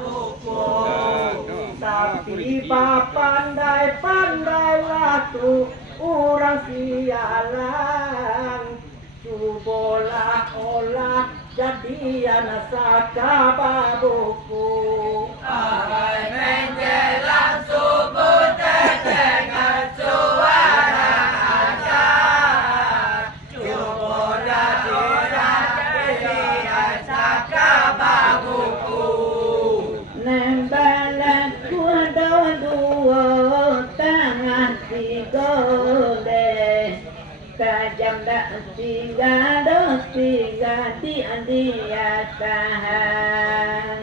buku. Tapi pandai-pandai latu orang sialan. Bola olah jadian sakaba buku. Ahai menjelang subuh terdengar suara azan. Bola orang jadian sakaba buku. Nembalan dua tangan tiga tajam dak tiga dia tahan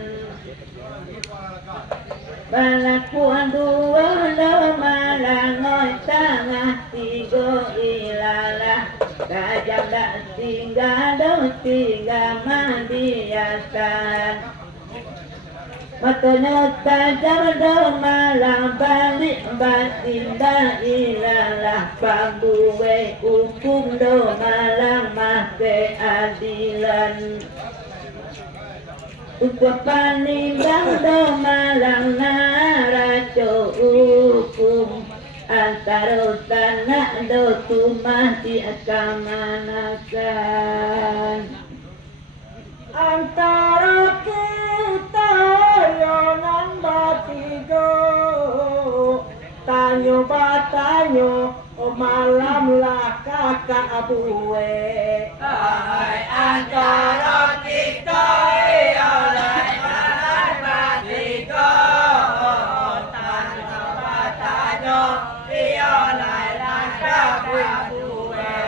balakuan dua malangoy tengah tiga ilalah tajam dak tiga dia tahan matanya tajam do malang balik batin da ilalah pambuwe hukum do malang make adilan ucapan nimbang do malang naraco hukum antara tanah do tumah di akamanakan antara kita yonan batigo tanyo batanyo malam lah kakak abuwe Ahai antara kita oleh malam batigo tanyo batanyo oleh kakak abuwe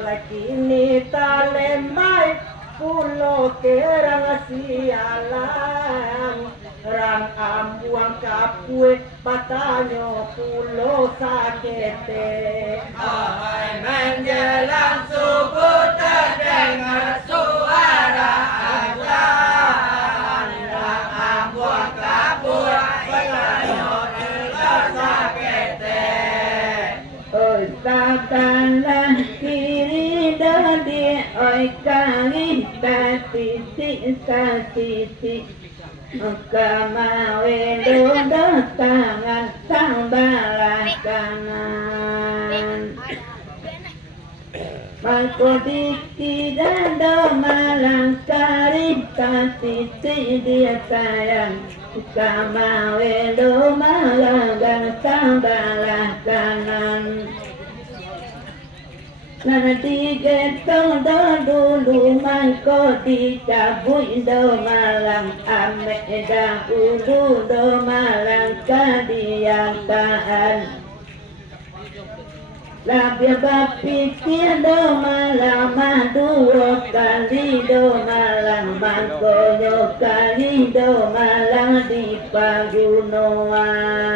lakini talembai pulo kerang sialang rang ambuang kapue batanyo pulo sakete Ahai menjelang subuh terdengar suara azan. Rang ambuang kapue batanyo pulo sakete. oi tatalah kiri dadi oi kali tati kamawe dodo tangan sang balah kanan Malkodiki dado malang kari tati dia sayang kamawe do malang sang balah kanan nanti getong do dulu mangko dicabui do malang ame dahulu do malang kadiataan labia bapikir do malang maduro kali do malang mangko kali do malang di pagunoan